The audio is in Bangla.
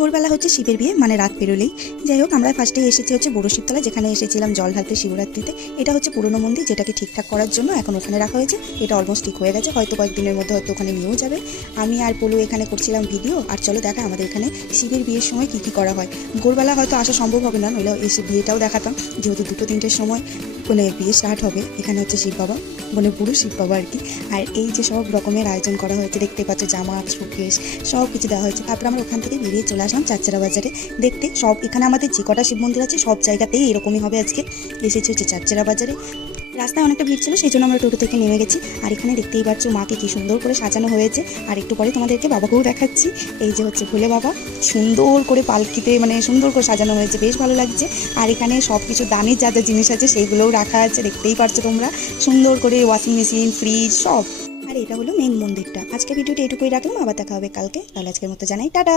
ভোরবেলা হচ্ছে শিবের বিয়ে, মানে রাত পেরোলেই। যাই হোক, আমরা ফার্স্টে এসেছি হচ্ছে বড় শিবতলা, যেখানে এসেছিলাম জল ঢালতে শিবরাত্রিতে। এটা হচ্ছে পুরনো মন্দির, যেটাকে ঠিকঠাক করার জন্য এখন ওখানে রাখা হয়েছে। এটা অলমোস্ট ঠিক হয়ে গেছে, হয়তো কয়েকদিনের মধ্যে হয়তো ওখানে নিয়েও যাবে। আমি আর পলু এখানে করছিলাম ভিডিও। আর চলো দেখা আমাদের এখানে শিবের বিয়ের সময় কী কী করা হয়। ভোরবেলা হয়তো আসা সম্ভব হবে না, নইলে এসে বিয়েটাও দেখাতাম, যেহেতু 2-3টের সময় মানে বিয়ে স্টার্ট হবে। এখানে হচ্ছে শিব বাবা, মানে পুরো শিব বাবা আর কি। আর এই যে সব রকমের আয়োজন করা হয়েছে, দেখতে পাচ্ছ, জামা, শোকেস সব কিছু দেওয়া হয়েছে। তারপর আমরা ওখান থেকে বেরিয়ে চলে আসলাম চারচারা বাজারে দেখতে। সব এখানে আমাদের যে কটা শিব মন্দির আছে সব জায়গাতেই এরকমই হবে আজকে। এসেছি হচ্ছে চারচারা বাজারে। রাস্তায় অনেকটা ভিড় ছিল, সেই জন্য আমরা টোটো থেকে নেমে গেছি। আর এখানে দেখতেই পাচ্ছ মাকে কি সুন্দর করে সাজানো হয়েছে। আর একটু পরে তোমাদেরকে বাবাকেও দেখাচ্ছি। এই যে হচ্ছে ভোলে বাবা, সুন্দর করে পালকিতে মানে সুন্দর করে সাজানো হয়েছে, বেশ ভালো লাগছে। আর এখানে সব কিছু দামি যা যা জিনিস আছে সেইগুলোও রাখা আছে, দেখতেই পারছো তোমরা। সুন্দর করে ওয়াশিং মেশিন, ফ্রিজ সব। আর এটা হলো মেন মন্দিরটা। আজকে ভিডিওটা এটুকুই রাখলাম, আবার দেখা হবে কালকে। তাহলে আজকের মতো জানাই টাটা।